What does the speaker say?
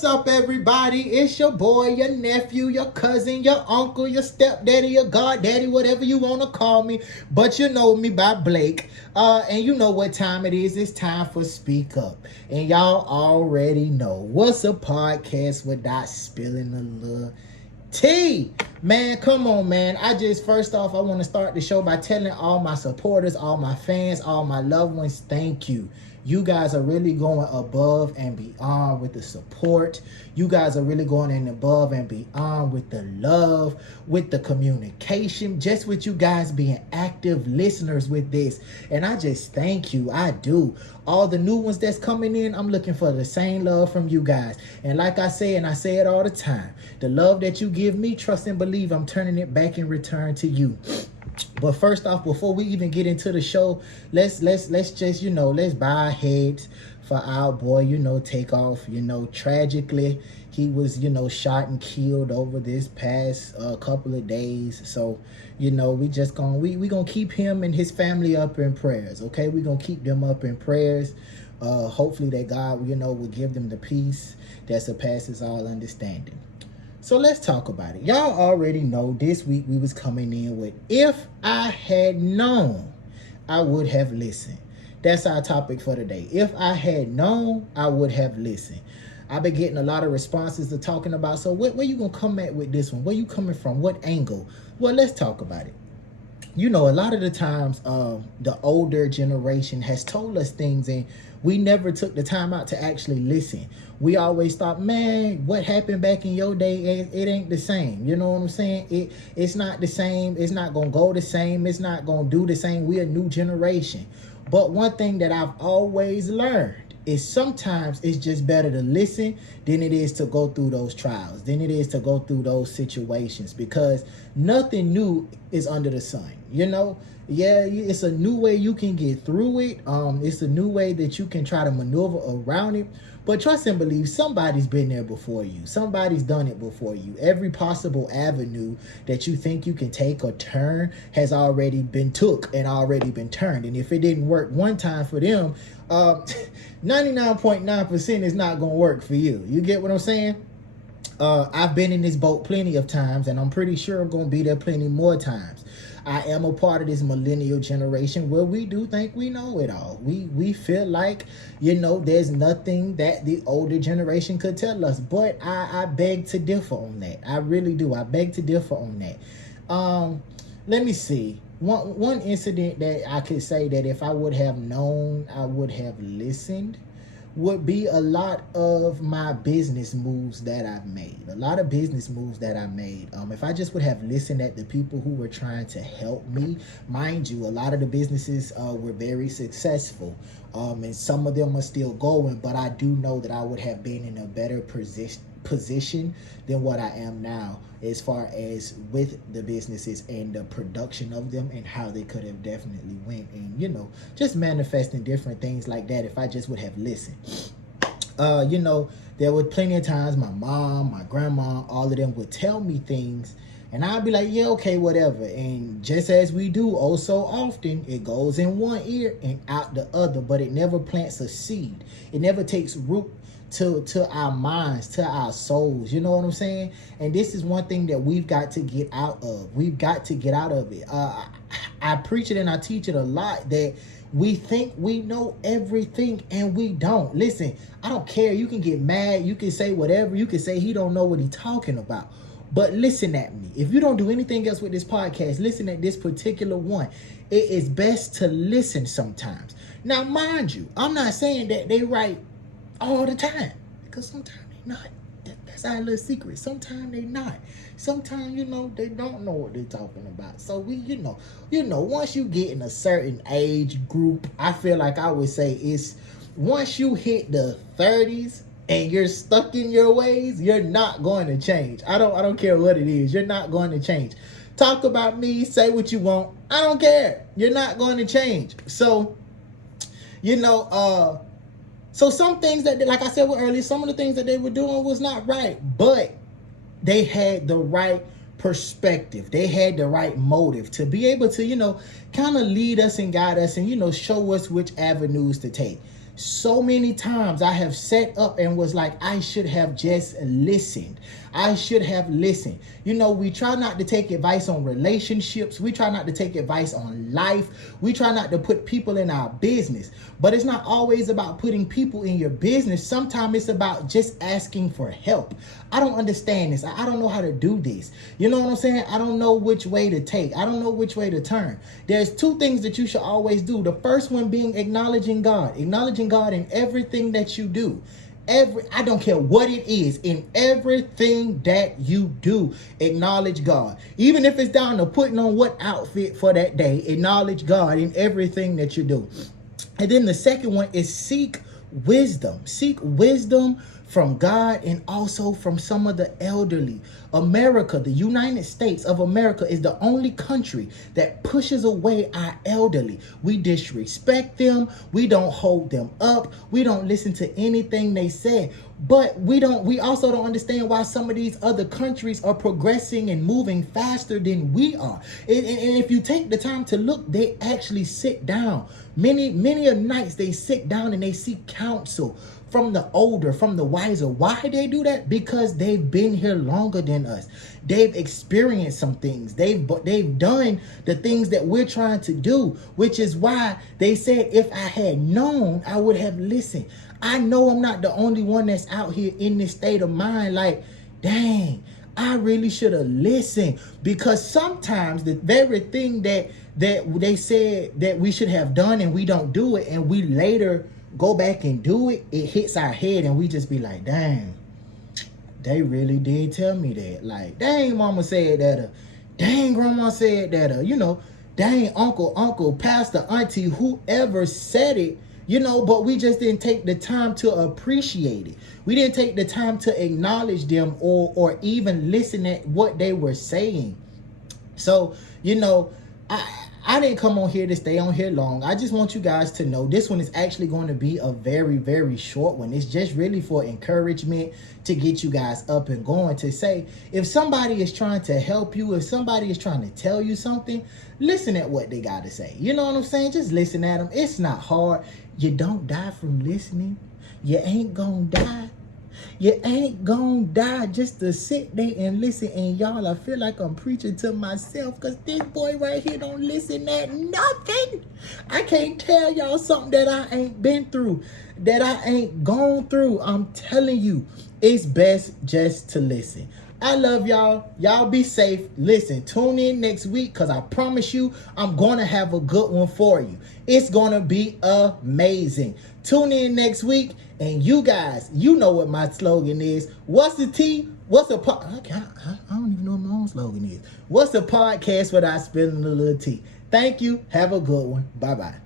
What's up, everybody? It's your boy, your nephew, your cousin, your uncle, your stepdaddy, your goddaddy, whatever you want to call me. But you know me by Blake. And you know what time it is. It's time for Speak Up. And y'all already know what's a podcast without spilling a little tea. Man, come on, man. First off, I want to start the show by telling all my supporters, all my fans, all my loved ones, thank you. You guys are really going above and beyond with the support. You guys are really going in above and beyond with the love, with the communication, just with you guys being active listeners with this. And I just thank you. I do. All the new ones that's coming in, I'm looking for the same love from you guys. And like I say, and I say it all the time, the love that you give me, trust and believe, I'm turning it back in return to you. But first off, before we even get into the show, let's just, let's bow our heads for our boy, Takeoff. Tragically, he was, shot and killed over this past couple of days. So, we gonna keep him and his family up in prayers, okay? We're gonna keep them up in prayers. Hopefully that God, will give them the peace that surpasses all understanding. So let's talk about it. Y'all already know this week we was coming in with, if I had known, I would have listened. That's our topic for today. If I had known, I would have listened. I've been getting a lot of responses to talking about, so where you going to come at with this one? Where you coming from? What angle? Well, let's talk about it. A lot of the times the older generation has told us things and we never took the time out to actually listen. We always thought, man, what happened back in your day, it ain't the same. You know what I'm saying? It's not the same. It's not going to go the same. It's not going to do the same. We're a new generation. But one thing that I've always learned is sometimes it's just better to listen than it is to go through those trials, than it is to go through those situations, because nothing new is under the sun. Yeah, it's a new way you can get through it. It's a new way that you can try to maneuver around it. But trust and believe, somebody's been there before you. Somebody's done it before you. Every possible avenue that you think you can take or turn has already been took and already been turned. And if it didn't work one time for them, 99.9% is not going to work for you. You get what I'm saying? I've been in this boat plenty of times, and I'm pretty sure I'm going to be there plenty more times. I am a part of this millennial generation where we do think we know it all. We feel like, there's nothing that the older generation could tell us. But I beg to differ on that. I really do. I beg to differ on that. Let me see. One incident that I could say that if I would have known, I would have listened, would be a lot of my business moves that I've made. A lot of business moves that I made. If I just would have listened at the people who were trying to help me, mind you, a lot of the businesses were very successful. And some of them are still going, but I do know that I would have been in a better position than what I am now as far as with the businesses and the production of them and how they could have definitely went and just manifesting different things like that if I just would have listened. There were plenty of times my mom, my grandma, all of them would tell me things and I'd be like, yeah, okay, whatever. And just as we do oh so often, it goes in one ear and out the other, but it never plants a seed. It never takes root to our minds, to our souls. You know what I'm saying? And this is one thing that we've got to get out of. We've got to get out of it. I preach it and I teach it a lot that we think we know everything and we don't. Listen, I don't care. You can get mad. You can say whatever. You can say he don't know what he's talking about. But listen at me. If you don't do anything else with this podcast, listen at this particular one. It is best to listen sometimes. Now, mind you, I'm not saying that they right all the time, because sometimes they not. That's our little secret. Sometimes they not. Sometimes, they don't know what they're talking about. So once you get in a certain age group, I feel like I would say it's once you hit the 30s and you're stuck in your ways, you're not going to change. I don't care what it is. You're not going to change. Talk about me, say what you want. I don't care. You're not going to change. So, so some things that, like I said earlier, some of the things that they were doing was not right, but they had the right perspective. They had the right motive to be able to, kind of lead us and guide us and, show us which avenues to take. So many times I have sat up and was like, I should have just listened. I should have listened. You know, we try not to take advice on relationships. We try not to take advice on life. We try not to put people in our business. But it's not always about putting people in your business. Sometimes it's about just asking for help. I don't understand this. I don't know how to do this. You know what I'm saying? I don't know which way to take. I don't know which way to turn. There's two things that you should always do. The first one being acknowledging God in everything that you do. I don't care what it is, in everything that you do, acknowledge God. Even if it's down to putting on what outfit for that day, acknowledge God in everything that you do. And then the second one is seek wisdom. Seek wisdom from God and also from some of the elderly. America, the United States of America, is the only country that pushes away our elderly. We disrespect them. We don't hold them up. We don't listen to anything they say. But we also don't understand why some of these other countries are progressing and moving faster than we are. And if you take the time to look, they actually sit down. Many a nights they sit down and they seek counsel from the older, from the wiser. Why they do that? Because they've been here longer than us. They've experienced some things. They've done the things that we're trying to do, which is why they said, if I had known, I would have listened. I know I'm not the only one that's out here in this state of mind. Like, dang, I really should have listened, because sometimes the very thing that they said that we should have done and we don't do it, and we later go back and do it, it hits our head and we just be like, dang, they really did tell me that. Like, dang, mama said that, dang, grandma said that, you know, dang, uncle, pastor, auntie, whoever said it, you know, but we just didn't take the time to appreciate it. We didn't take the time to acknowledge them or even listen at what they were saying. So, you know, I didn't come on here to stay on here long. I just want you guys to know this one is actually going to be a very, very short one. It's just really for encouragement, to get you guys up and going, to say, if somebody is trying to help you, if somebody is trying to tell you something, listen at what they got to say. You know what I'm saying? Just listen at them. It's not hard. You don't die from listening. You ain't gonna die. You ain't gonna die just to sit there and listen. And y'all, I feel like I'm preaching to myself, because this boy right here don't listen at nothing. I can't tell y'all something that I ain't been through, that I ain't gone through. I'm telling you, it's best just to listen. I love y'all. Y'all be safe. Listen, tune in next week, because I promise you I'm going to have a good one for you. It's going to be amazing. Tune in next week. And you guys, you know what my slogan is. What's the T? What's a I don't even know what my own slogan is. What's a podcast without spilling a little tea? Thank you. Have a good one. Bye-bye.